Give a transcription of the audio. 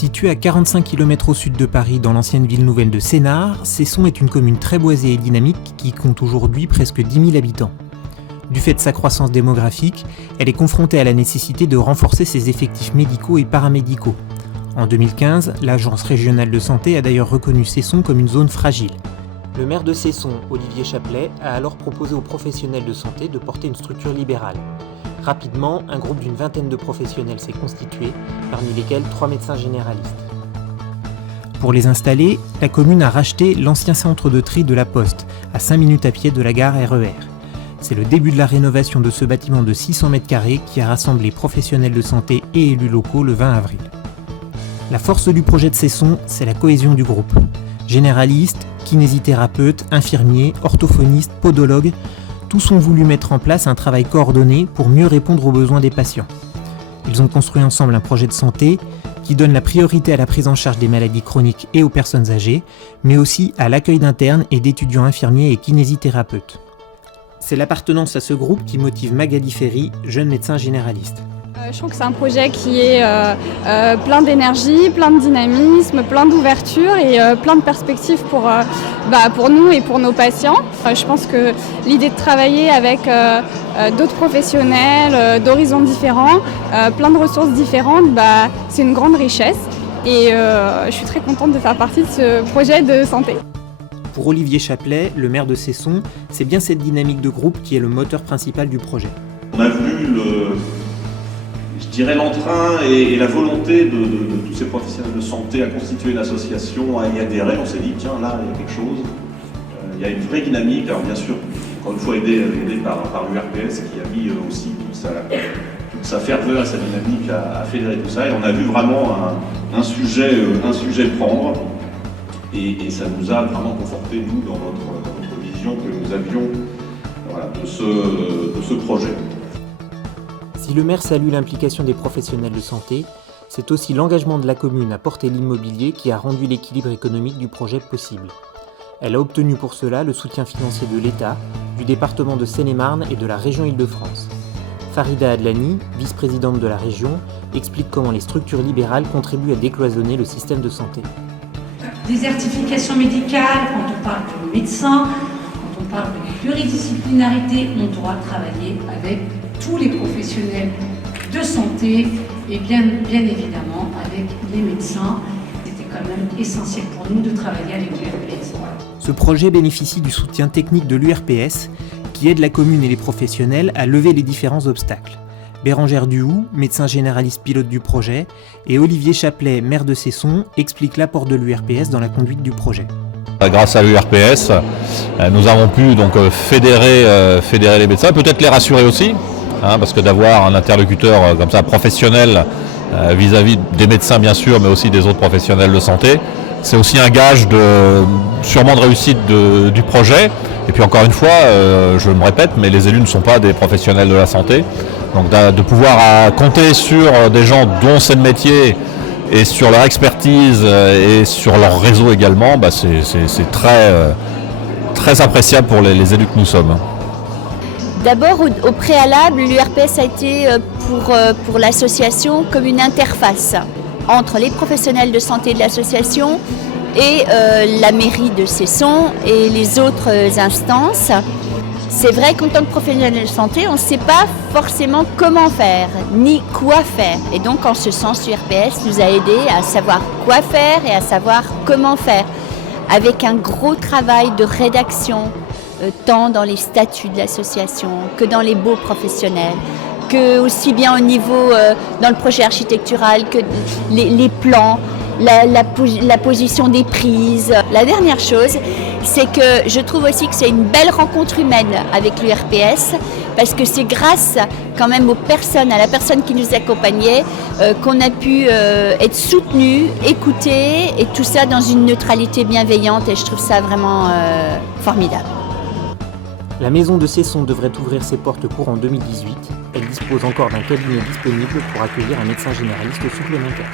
Située à 45 km au sud de Paris, dans l'ancienne ville nouvelle de Sénart, Cesson est une commune très boisée et dynamique qui compte aujourd'hui presque 10 000 habitants. Du fait de sa croissance démographique, elle est confrontée à la nécessité de renforcer ses effectifs médicaux et paramédicaux. En 2015, l'Agence régionale de santé a d'ailleurs reconnu Cesson comme une zone fragile. Le maire de Cesson, Olivier Chaplet, a alors proposé aux professionnels de santé de porter une structure libérale. Rapidement, un groupe d'une vingtaine de professionnels s'est constitué, parmi lesquels 3 médecins généralistes. Pour les installer, la commune a racheté l'ancien centre de tri de la Poste, à 5 minutes à pied de la gare RER. C'est le début de la rénovation de ce bâtiment de 600 m² qui a rassemblé professionnels de santé et élus locaux le 20 avril. La force du projet de Cesson, c'est la cohésion du groupe. Généralistes, kinésithérapeutes, infirmiers, orthophonistes, podologues, tous ont voulu mettre en place un travail coordonné pour mieux répondre aux besoins des patients. Ils ont construit ensemble un projet de santé qui donne la priorité à la prise en charge des maladies chroniques et aux personnes âgées, mais aussi à l'accueil d'internes et d'étudiants infirmiers et kinésithérapeutes. C'est l'appartenance à ce groupe qui motive Magali Ferry, jeune médecin généraliste. Je trouve que c'est un projet qui est plein d'énergie, plein de dynamisme, plein d'ouverture et plein de perspectives pour nous et pour nos patients. Je pense que l'idée de travailler avec d'autres professionnels, d'horizons différents, plein de ressources différentes, c'est une grande richesse et je suis très contente de faire partie de ce projet de santé. Pour Olivier Chaplet, le maire de Cesson, c'est bien cette dynamique de groupe qui est le moteur principal du projet. On a vu l'entrain et la volonté de tous ces professionnels de santé à constituer une association, à y adhérer. On s'est dit, tiens, là, il y a quelque chose, il y a une vraie dynamique. Alors bien sûr, encore une fois, aidé par l'URPS qui a mis aussi toute sa ferveur et sa dynamique à fédérer tout ça. Et on a vu vraiment un sujet prendre. Et ça nous a vraiment conforté, nous, dans notre vision que nous avions de ce projet. Si le maire salue l'implication des professionnels de santé, c'est aussi l'engagement de la commune à porter l'immobilier qui a rendu l'équilibre économique du projet possible. Elle a obtenu pour cela le soutien financier de l'État, du département de Seine-et-Marne et de la région Île-de-France. Farida Adlani, vice-présidente de la région, explique comment les structures libérales contribuent à décloisonner le système de santé. Désertification médicale, quand on parle de médecin, quand on parle de pluridisciplinarité, on doit travailler avec tous les professionnels de santé et bien évidemment avec les médecins. C'était quand même essentiel pour nous de travailler avec l'URPS. Ce projet bénéficie du soutien technique de l'URPS qui aide la commune et les professionnels à lever les différents obstacles. Bérangère Duhoux, médecin généraliste pilote du projet, et Olivier Chaplet, maire de Cesson, expliquent l'apport de l'URPS dans la conduite du projet. Grâce à l'URPS, nous avons pu donc fédérer les médecins, peut-être les rassurer aussi, parce que d'avoir un interlocuteur comme ça professionnel vis-à-vis des médecins bien sûr, mais aussi des autres professionnels de santé, c'est aussi un gage sûrement de réussite du projet. Et puis encore une fois, je me répète, mais les élus ne sont pas des professionnels de la santé. Donc de pouvoir compter sur des gens dont c'est le métier et sur leur expertise et sur leur réseau également, c'est très appréciable pour les élus que nous sommes. D'abord, au préalable, l'URPS a été pour l'association comme une interface entre les professionnels de santé de l'association et la mairie de Cesson et les autres instances. C'est vrai qu'en tant que professionnel de santé, on ne sait pas forcément comment faire, ni quoi faire. Et donc, en ce sens, l'URPS nous a aidés à savoir quoi faire et à savoir comment faire, avec un gros travail de rédaction, tant dans les statuts de l'association que dans les baux professionnels, que aussi bien au niveau dans le projet architectural que les plans, la position des prises. La dernière chose, c'est que je trouve aussi que c'est une belle rencontre humaine avec l'URPS, parce que c'est grâce quand même aux personnes, à la personne qui nous accompagnait, qu'on a pu être soutenus, écoutés, et tout ça dans une neutralité bienveillante, et je trouve ça vraiment formidable. La maison de Cesson devrait ouvrir ses portes courant 2018. Elle dispose encore d'un cabinet disponible pour accueillir un médecin généraliste supplémentaire.